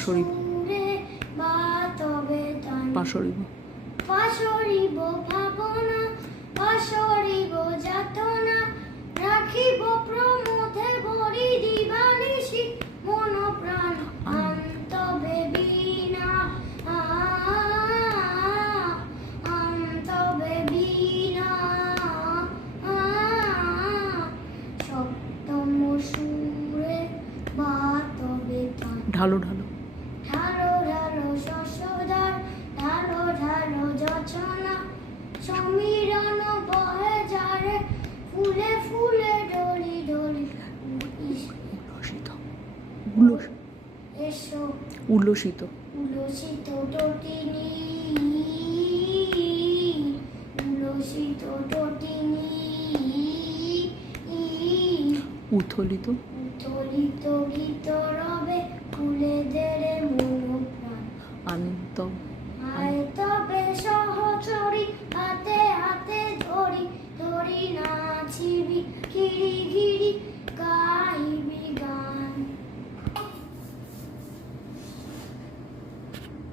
পাশরিব পাশরিব পাশরিব ভাবনা পাশরিব যাতনা রাখিব প্রমোদে বরি দিবানিশি মন প্রাণ আন্তবে বিনা আন্তবে বিনা সপ্তম সুরে বাতবে তান ঢালো ঢালো ঢালো ঢালো শশধর ঢালো ঢালো যচনা সমীরণ বহে যারে ফুলে ফুলে ডলি ডলি এসো উল্লসিত উলসিত টটিনি উলসিত টটিনি উথলিত উথলিত গীত রবে ফুলে দেরে মন প্রাণ আনিত আয় তবে সহচরি হাতে হাতে ধরি ধরি নাচিবি ঘিরি ঘিরি